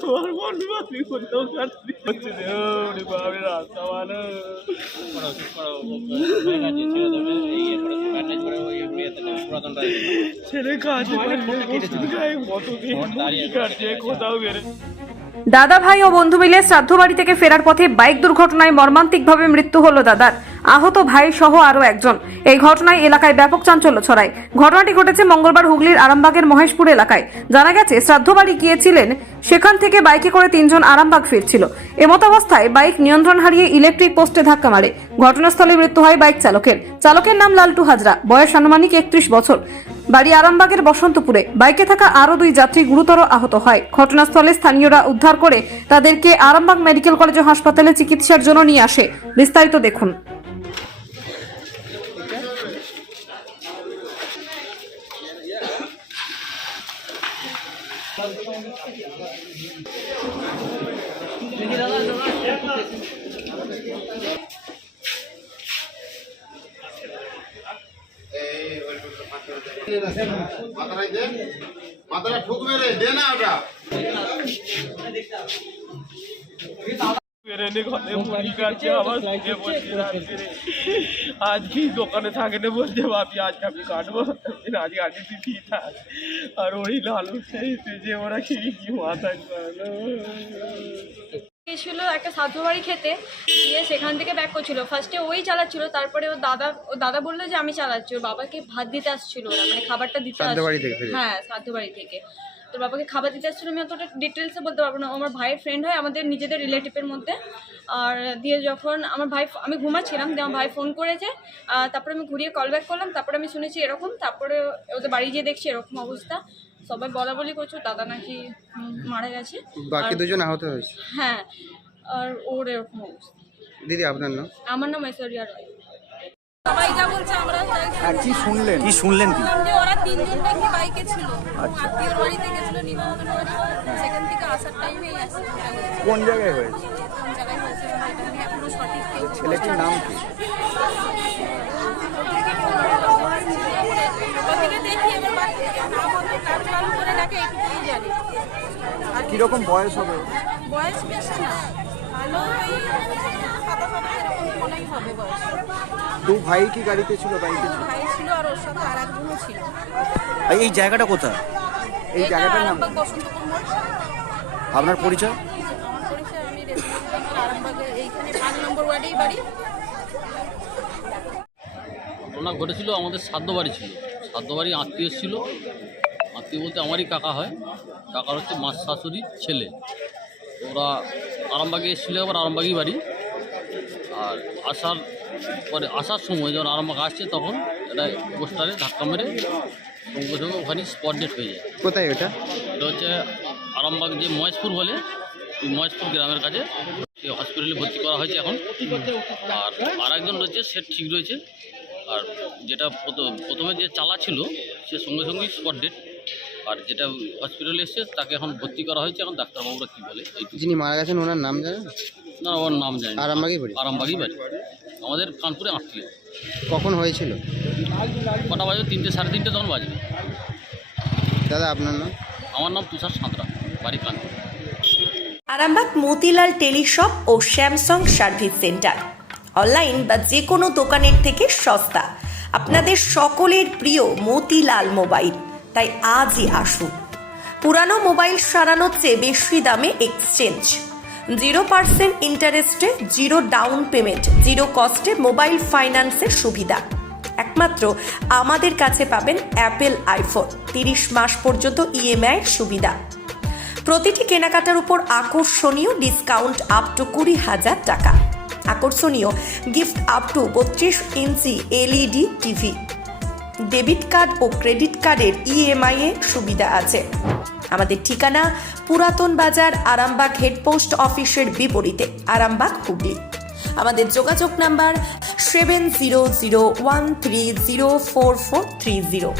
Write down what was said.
তোমার বন্ধু বান্ধব করতেও কাটছি হচ্ছে রাস্তা মানে ছেলে কাজ কোথাও বেড়ে। দাদা ভাই ও বন্ধু মিলে শ্রাদ্ধ বাড়ি থেকে ফেরার পথে বাইক দুর্ঘটনায় মর্মান্তিকভাবে মৃত্যু হলো দাদার। আহত ভাই সহ আরো একজন। এই ঘটনায় এলাকায় ব্যাপক চাঞ্চল্য ছড়ায়। ঘটনাটি ঘটেছে মঙ্গলবার হুগলির আরামবাগের মহেশপুর এলাকায়। জানা গেছে শ্রাদ্ধ বাড়ি গিয়েছিলেন, সেখান থেকে বাইকে করে তিনজন আরামবাগ ফিরছিল। এমতাবস্থায় বাইক নিয়ন্ত্রণ হারিয়ে ইলেকট্রিক পোস্টে ধাক্কা মারে। ঘটনাস্থলে মৃত্যু হয় বাইক চালকের। চালকের নাম লালটু হাজরা, বয়স আনুমানিক 31 বছর, বাড়ি আরামবাগের বসন্তপুরে। বাইকে থাকা আরো দুই যাত্রী গুরুতর আহত হয়। ঘটনাস্থলে স্থানীয়রা উদ্ধার করে তাদেরকে আরামবাগ মেডিকেল কলেজ ও হাসপাতালে চিকিৎসার জন্য নিয়ে আসে। বিস্তারিত দেখুন। মাথাটা ঠুক মেরে দে না ওটা आज भी দোকানে থাকে না বলতে ভাবি আজ আমি কাটবো আজ আগে দিদি থাক আর ওই লালু সেই যে ওরা কি মাথা ছিল একটা সাধু বাড়ি খেতে গিয়ে সেখান থেকে ব্যাক করছিল। ফার্স্টে ওই চালাচ্ছিল, তারপরে ও দাদা বললো যে আমি চালাচ্ছি। ওর বাবাকে ভাত দিতে আসছিল, ওরা মানে খাবারটা দিতে আসছিল। হ্যাঁ, সাধু বাড়ি থেকে তোর বাবাকে খাবার দিতে আসছিল। আমি অতটা ডিটেলসে বলতে পারবো না। আমার ভাইয়ের ফ্রেন্ড হয়, আমাদের নিজেদের রিলেটিভের মধ্যে। আর দিয়ে যখন আমার ভাই, আমি ঘুমাচ্ছিলাম, দিয়ে আমার ভাই ফোন করেছে। তারপরে আমি ঘুরিয়ে কল ব্যাক করলাম। তারপরে আমি শুনেছি এরকম। তারপরে ওদের বাড়ি গিয়ে দেখছি এরকম অবস্থা। সবাই বলা বলি করছো দাদা নাকি মারা গেছে, বাকি দুজন আহত হয়েছে। হ্যাঁ, আর ওর এরকম অবস্থা। দিদি আপনার নাম? আমার নাম ঐশ্বরিয়া রয়। সবাই যা বলছে আমরা কি শুনলেন কি যে ওরা তিনজন নাকি বাইকে ছিল, আত্মীয়র বাড়িতে গেছিল নিমন্ত্রণ বাড়ি, সেখান থেকে আসার টাইমেই অ্যাক্সিডেন্ট। কোন জায়গায় হয়েছে? কোন জায়গায় হয়েছে এটা আমি এখনো সঠিক কেউ। ছেলেটির নাম কি? ওদিকে দেখি এবার বাড়ি থেকে নাম হবে, কাজ চালু করে ডাকে, এটুকুই জানি। আর কিরকম বয়স হবে? বয়স বেশি না, ভালো ওই 27 এরকম মনেই হবে বয়স। দু ভাই কি গাড়িতে ছিল? বাইকে ছিল? ভাই ছিল আর ওর সাথে আর একজনও ছিল। এই জায়গাটা কোথায়? এই জায়গাটার নাম? বসন্তপুর মোড়। আপনার পরিচয়? পরিচয় আমি আরামবাগের এইখানে 5 নম্বর ওয়ার্ডেই বাড়ি। ঘটনা ঘটেছিল আমাদের শ্রাদ্ধ বাড়ি ছিল। শ্রাদ্ধ বাড়ি আত্মীয় ছিল, আত্মীয় বলতে আমারই কাকা হয়। কাকার হচ্ছে মাস শাশুড়ির ছেলে। ওরা আরামবাগে এসেছিলো, আবার আরামবাগই বাড়ি। আর আসার সময় যখন আরামবাগ আসছে তখন এটা পোস্টারে ধাক্কা মেরে সঙ্গে সঙ্গে ওখানে স্পট ডেট হয়ে যায়। কোথায় এটা? এটা হচ্ছে আরামবাগ যে মহেশপুর বলে, ওই মহেশপুর গ্রামের কাছে। সে হসপিটালে ভর্তি করা হয়েছে এখন। আর একজন রয়েছে, সে ঠিক রয়েছে। আর যেটা প্রথমে যে চালা ছিল সে সঙ্গে সঙ্গেই স্পট ডেট। আর যেটা হসপিটালে এসছে তাকে এখন ভর্তি করা হয়েছে। এখন ডাক্তারবাবুরা কী বলে এইটুকু। যিনি মারা গেছেন ওনার নাম জানেন? না, ওর নাম জানি না। আরামবাগই বাড়ি? আরামবাগই বাড়ি, আমাদের কানপুরে আত্মীয়। কখন হয়েছিল? কটা বাজে? 3টে, 3:30 তখন বাজে। দাদা আপনার নাম? আমার নাম তুষার সাঁতরা, বাড়ি কানপুর। আরামবাগ মতিলাল টেলিশপ ও স্যামসাং সার্ভিস সেন্টার, অনলাইন বা যে কোনো দোকানের থেকে সস্তা। আপনাদের সকলের প্রিয় মতিলাল মোবাইল, তাই আজই আসুন। পুরানো মোবাইল সারানোর চেয়ে বেশি দামে এক্সচেঞ্জ, 0% ইন্টারেস্টে, 0 ডাউন পেমেন্ট, 0 কস্টে মোবাইল ফাইন্যান্সের সুবিধা। একমাত্র আমাদের কাছে পাবেন অ্যাপেল আইফোন 30 মাস পর্যন্ত ইএমআই এর সুবিধা। প্রতিটি কেনাকাটার উপর আকর্ষণীয় ডিসকাউন্ট আপ টু 20,000 টাকা। আকর্ষণীয় গিফট আপ টু 32 ইঞ্চি LED টিভি। ডেবিট কার্ড ও ক্রেডিট কার্ডের ইএমআই এর সুবিধা আছে। আমাদের ঠিকানা পুরাতন বাজার, আরামবাগ হেডপোস্ট অফিসের বিপরীতে, আরামবাগ, হুগলি। আমাদের যোগাযোগ নাম্বার 7001304430।